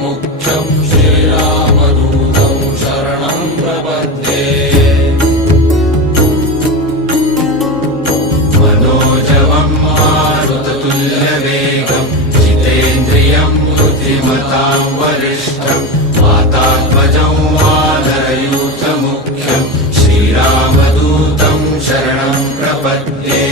मुख्यं श्रीरामदूतं शरणं प्रपद्ये मनोजवं मारुततुल्यवेगं जितेन्द्रियं बुद्धिमतां वरिष्ठं वातात्मजं वानरयूथमुख्यं श्रीरामदूतं शरणं प्रपद्ये